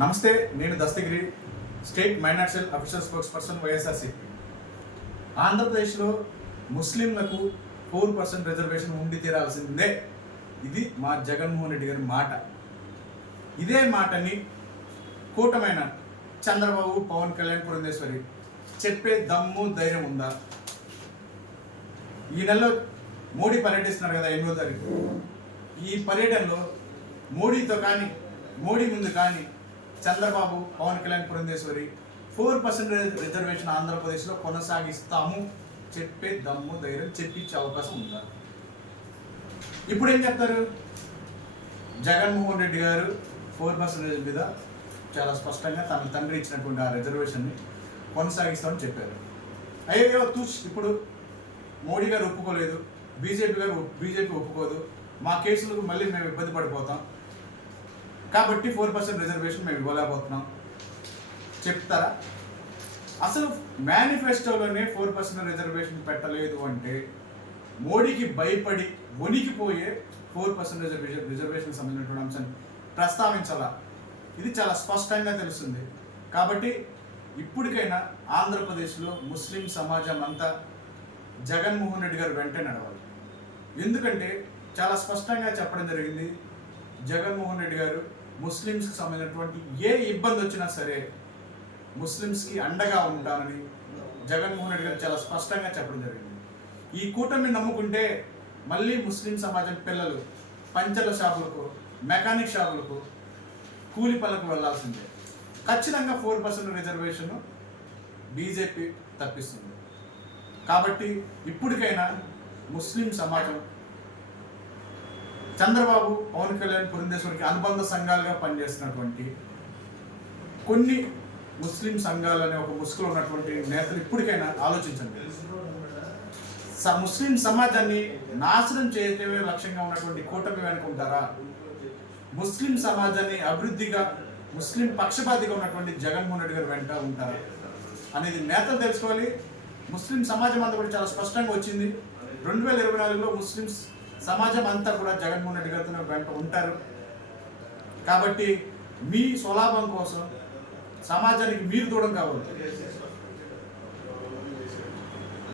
నమస్తే, నేను దస్తగిరి, స్టేట్ మైనార్షియల్ అఫీషియల్ స్పోక్స్ పర్సన్ వైఎస్ఆర్సీ. ఆంధ్రప్రదేశ్లో ముస్లింలకు 4% రిజర్వేషన్ ఉండి తీరాల్సిందే. ఇది మా జగన్మోహన్ రెడ్డి గారి మాట. ఇదే మాటని కూటమైన చంద్రబాబు, పవన్ కళ్యాణ్, పురంధేశ్వరి చెప్పే దమ్ము, ధైర్యం ఉందా? ఈ నెలలో మోడీ పర్యటిస్తున్నారు కదా, 8వ తారీఖు. ఈ పర్యటనలో మోడీతో కానీ, మోడీ ముందు కానీ చంద్రబాబు, పవన్ కళ్యాణ్, పురంధేశ్వరి 4% రిజర్వేషన్ ఆంధ్రప్రదేశ్లో కొనసాగిస్తాము చెప్పే దమ్ము, ధైర్యం చెప్పించే అవకాశం ఉందా? ఇప్పుడు ఏం చెప్తారు? జగన్మోహన్ రెడ్డి గారు 4% మీద చాలా స్పష్టంగా తన తండ్రి ఇచ్చినటువంటి ఆ రిజర్వేషన్ని కొనసాగిస్తామని చెప్పారు. అయ్యో ఇప్పుడు మోడీ గారు ఒప్పుకోలేదు, బీజేపీ ఒప్పుకోదు, మా కేసులకు మళ్ళీ మేము ఇబ్బంది పడిపోతాం కాబట్టి 4% రిజర్వేషన్ మేము ఇవ్వలేకపోతున్నాం చెప్తారా? అసలు మేనిఫెస్టోలోనే 4% రిజర్వేషన్ పెట్టలేదు అంటే మోడీకి భయపడి వణికిపోయే 4% రిజర్వేషన్ సంబంధించినటువంటి అంశాన్ని ప్రస్తావించాలా? ఇది చాలా స్పష్టంగా తెలుస్తుంది. కాబట్టి ఇప్పటికైనా ఆంధ్రప్రదేశ్లో ముస్లిం సమాజం అంతా జగన్మోహన్ రెడ్డి గారు వెంటనే నడవాలి. ఎందుకంటే చాలా స్పష్టంగా చెప్పడం జరిగింది, జగన్మోహన్ రెడ్డి గారు ముస్లిమ్స్కి సంబంధించినటువంటి ఏ ఇబ్బంది వచ్చినా సరే ముస్లిమ్స్కి అండగా ఉంటానని జగన్మోహన్ రెడ్డి గారు చాలా స్పష్టంగా చెప్పడం జరిగింది. ఈ కూటమిని నమ్ముకుంటే మళ్ళీ ముస్లిం సమాజం పిల్లలు పంచల షాపులకు, మెకానిక్ షాపులకు, కూలి పనులకు వెళ్లాల్సిందే. ఖచ్చితంగా 4% రిజర్వేషన్ బీజేపీ తప్పిస్తుంది. కాబట్టి ఇప్పటికైనా ముస్లిం సమాజం చంద్రబాబు, పవన్ కళ్యాణ్, పురంధేశ్వరికి అనుబంధ సంఘాలుగా పనిచేస్తున్నటువంటి కొన్ని ముస్లిం సంఘాలు అనే ఒక ముసుగులో ఉన్నటువంటి నేతలు ఇప్పటికైనా ఆలోచించండి. ముస్లిం సమాజాన్ని నాశనం చేయటమే లక్ష్యంగా ఉన్నటువంటి కూటమి వెనుక ఉంటారా? ముస్లిం సమాజాన్ని అభివృద్ధిగా, ముస్లిం పక్షపాతిగా ఉన్నటువంటి జగన్మోహన్ రెడ్డి గారు వెంట ఉంటారా అనేది నేతలు తెలుసుకోవాలి. ముస్లిం సమాజం అంతా కూడా చాలా స్పష్టంగా వచ్చింది. 2024లో ముస్లిమ్స్ సమాజం అంతా కూడా జగన్మోహన్ రెడ్డి గారితో వెంట ఉంటారు. కాబట్టి మీ స్వలాభం కోసం సమాజానికి మీరు దూరం కావద్దు.